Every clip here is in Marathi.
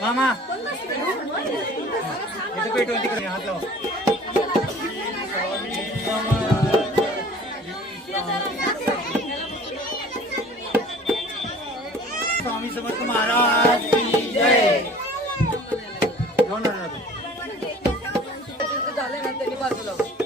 मामा. पेटवून तिकडे हात लावा. स्वामी समर्थ महाराज की जय. दोन हजार. हलवा असं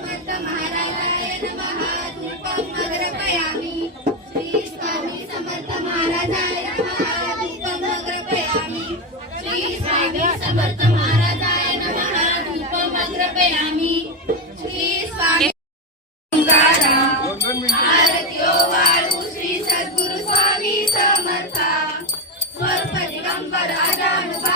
दिगंबर अजानुबाहू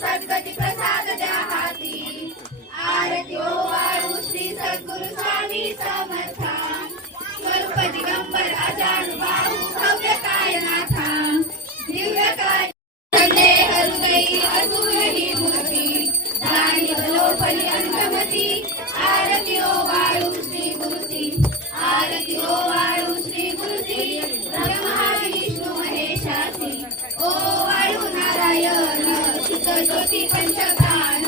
सद्गती प्रसाद द्या हाती आरती ओ वाळू श्री सद्गुरु स्वामी समर्था. स्वरूप दिगंबर अजानुबाहू भव्य कायनाथा. दिव्य काय हृदयी ज्योती पंचप्राण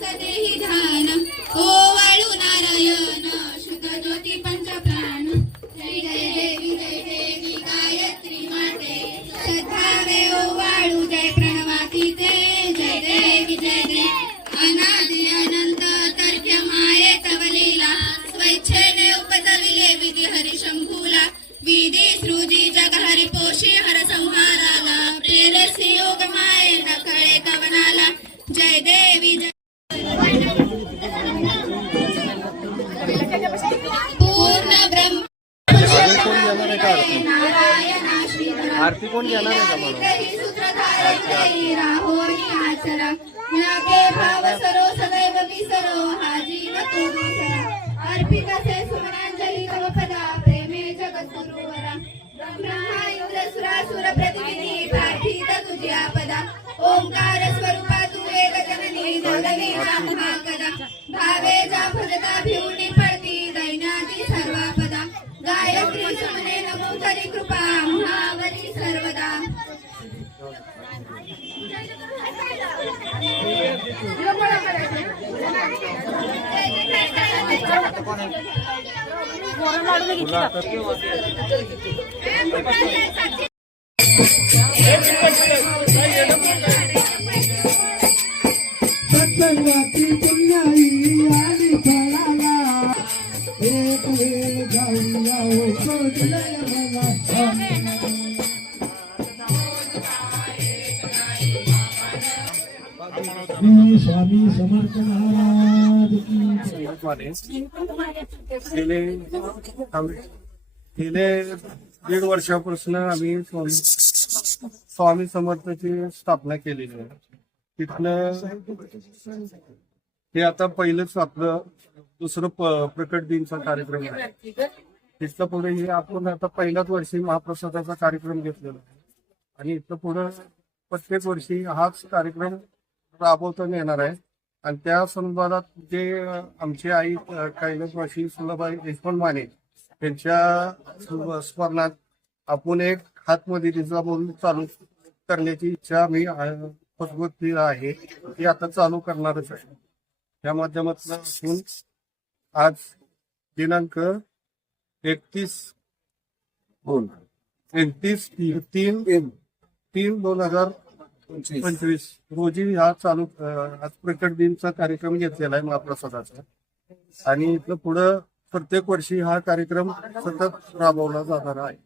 गावी ध्यान ओ वाळू नारायण शुद्ध ज्योती पंचप्राण। जय जय देवी जय देवी गायत्री माते। श्रद्धावे ओ वाळू जय प्रणवाती ते। जय देवी जय अनादि अनंत तर्क्य माये स्वैच्छेने उपजविले विधी हरी शंभूला। विधी सृजी जग हरी पोषी हर संहाराला। प्रेरसी योग माये नकळे कवनाला। जय देवी जय आरती कोण घेणार आहे आचरा. भाव सरो सदैव विसरो. हा दुसरा अर्पित से सुमनांजली तव तुला आता सत्संग रात्री पुण्याई श्री स्वामी समर्थ महाराज गेले गेले दीड वर्षापासून आम्ही स्वामी स्वामी समर्थाची स्थापना केलेली आहे. तिथनं हे आता पहिलंच आपलं दुसरं प्रकट दिनचा कार्यक्रम आहे. तिथलं पुढे हे आपण आता पहिल्याच वर्षी महाप्रसादाचा कार्यक्रम घेतलेला आहे. आणि इथलं पुढं प्रत्येक वर्षी हाच कार्यक्रम राबवता येणार आहे. आणि त्या संदर्भात जे आमची आई अ, कैलासवासी सुलभाई यशवंत माने यांच्या स्मरणात आपण एक हातमदतीचा बोल चालू करण्याची इच्छा मी पदवती आहे. ती आता चालू करणारच आहे. त्या माध्यमातून असून आज दिनांक एकतीस एकतीस तीन तीन दोन हजार पंचवीस. रोजी हा चालू आज प्रकट दिनचा कार्यक्रम घेतलेला आहे महाप्रसादाचा. आणि इथं पुढं प्रत्येक वर्षी हा कार्यक्रम सतत राबवला जाणार आहे.